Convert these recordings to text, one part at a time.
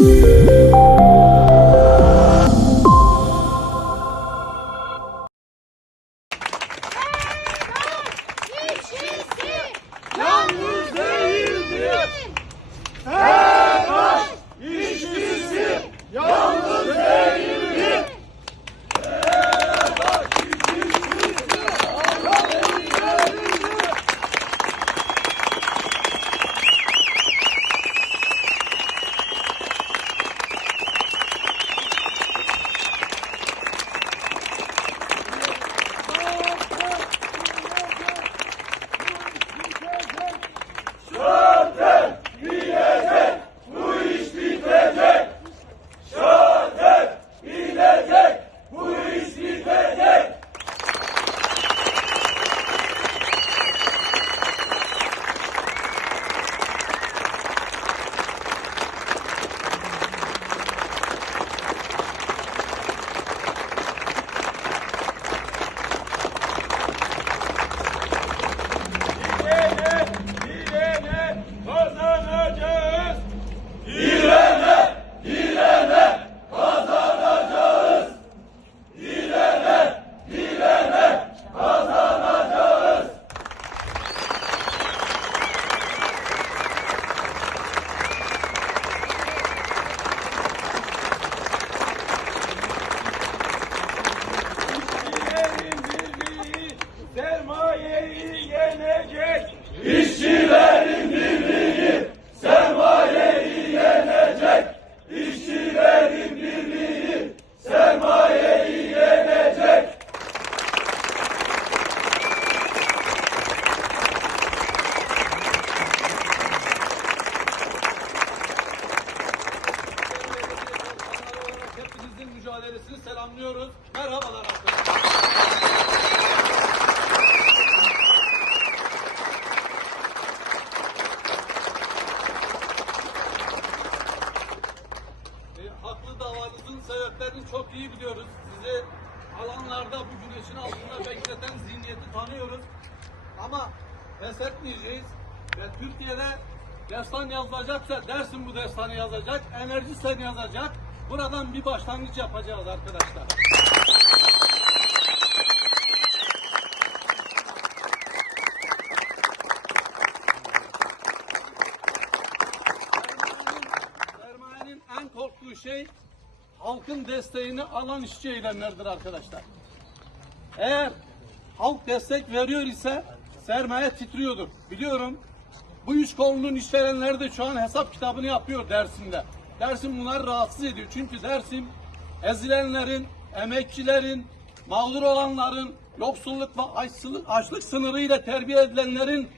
İşçisi İşçilerin birliği sermayeyi yenecek. İşçilerin birliği sermayeyi yenecek. Hepinizin mücadelesini selamlıyoruz. Merhabalar arkadaşlar. Davanızın sebeplerini çok iyi biliyoruz. Sizi alanlarda bu güneşin altında bekleten zihniyeti tanıyoruz. Ama pes etmeyeceğiz ve Türkiye'de destan yazılacaksa dersin bu destanı yazacak, enerji sen yazacak. Buradan bir başlangıç yapacağız arkadaşlar. Sermayenin en korktuğu şey halkın desteğini alan işçi eylemlerdir arkadaşlar. Eğer halk destek veriyor ise sermaye titriyordur. Biliyorum bu üç kolunun işverenleri de şu an hesap kitabını yapıyor Dersim'de. Dersim bunları rahatsız ediyor. Çünkü Dersim ezilenlerin, emekçilerin, mağdur olanların, yoksulluk ve açlık, açlık sınırıyla terbiye edilenlerin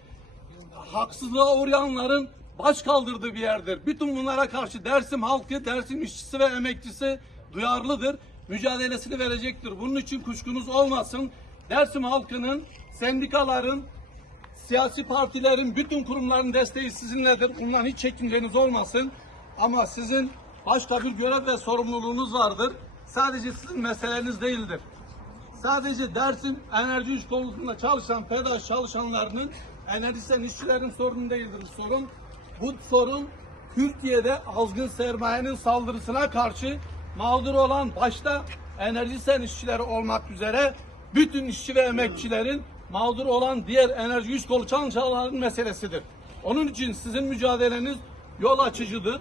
haksızlığa uğrayanların baş kaldırdığı bir yerdir. Bütün bunlara karşı Dersim halkı, Dersim işçisi ve emekçisi duyarlıdır. Mücadelesini verecektir. Bunun için kuşkunuz olmasın. Dersim halkının, sendikaların, siyasi partilerin, bütün kurumların desteği sizinledir. Bundan hiç çekinceniz olmasın. Ama sizin başka bir görev ve sorumluluğunuz vardır. Sadece sizin meseleniz değildir. Sadece Dersim enerji iş konusunda çalışan PEDAŞ çalışanlarının enerjisen işçilerin sorunu değildir sorun. Bu sorun Türkiye'de azgın sermayenin saldırısına karşı mağdur olan başta enerjisen işçileri olmak üzere bütün işçi ve emekçilerin mağdur olan diğer enerji güç kolu çalışanların meselesidir. Onun için sizin mücadeleniz yol açıcıdır.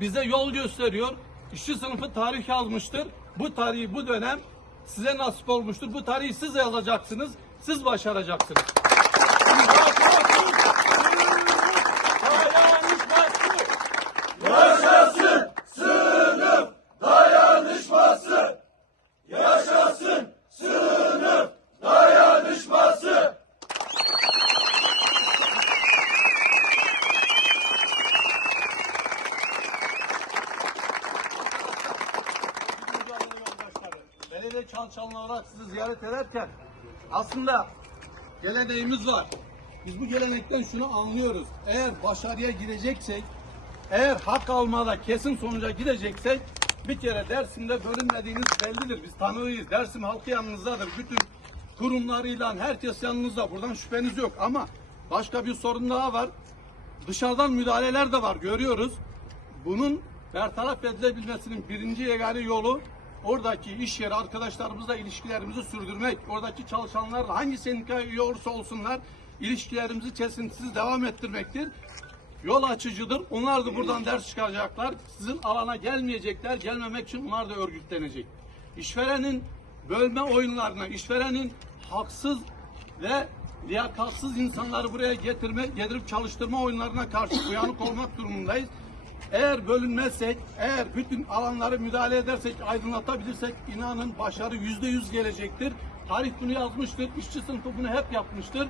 Bize yol gösteriyor. İşçi sınıfı tarih yazmıştır. Bu tarihi bu dönem size nasip olmuştur. Bu tarihi siz yazacaksınız. Siz başaracaksınız. Belediye çalışanları olarak sizi ziyaret ederken aslında geleneğimiz var. Biz bu gelenekten şunu anlıyoruz. Eğer başarıya gireceksek, eğer hak almada kesin sonuca gideceksek bir kere Dersim'de bölünmediğiniz bellidir. Biz tanığıyız. Dersim halkı yanınızdadır. Bütün kurumlarıyla herkes yanınızda. Buradan şüpheniz yok ama başka bir sorun daha var. Dışarıdan müdahaleler de var görüyoruz. Bunun bertaraf edilebilmesinin birinci yegane yolu oradaki iş yeri arkadaşlarımızla ilişkilerimizi sürdürmek. Oradaki çalışanlarla hangi sendika olursa olsunlar ilişkilerimizi kesintisiz devam ettirmektir. Yol açıcıdır. Onlar da buradan ders çıkaracaklar. Sizin alana gelmeyecekler. Gelmemek için onlar da örgütlenecek. İşverenin bölme oyunlarına, işverenin haksız ve liyakatsız insanları buraya getirme, getirip çalıştırma oyunlarına karşı uyanık olmak durumundayız. Eğer bölünmezsek, eğer bütün alanları müdahale edersek, aydınlatabilirsek inanın başarı yüzde yüz gelecektir. Tarih bunu yazmıştır, işçi sınıfı bunu hep yapmıştır.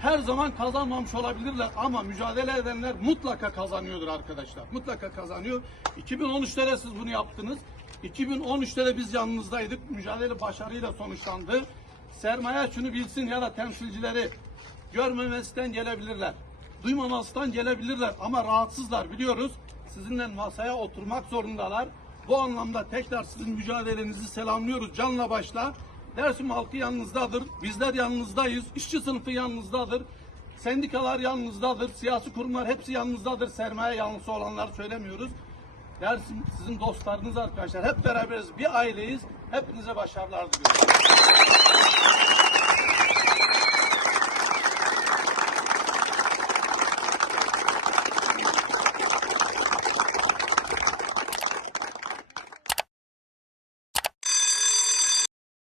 Her zaman kazanmamış olabilirler ama mücadele edenler mutlaka kazanıyordur arkadaşlar. Mutlaka kazanıyor. 2013'te de siz bunu yaptınız. 2013'te de biz yanınızdaydık. Mücadele başarıyla sonuçlandı. Sermaye şunu bilsin ya da temsilcileri görmemesinden gelebilirler. Duymamasından gelebilirler ama rahatsızlar biliyoruz. Sizinle masaya oturmak zorundalar. Bu anlamda tekrar sizin mücadelenizi selamlıyoruz canla başla. Dersim halkı yanınızdadır. Bizler yanınızdayız. İşçi sınıfı yanınızdadır. Sendikalar yanınızdadır. Siyasi kurumlar hepsi yanınızdadır. Sermaye yanlısı olanları söylemiyoruz. Dersim sizin dostlarınız arkadaşlar. Hep beraberiz. Bir aileyiz. Hepinize başarılar diliyorum.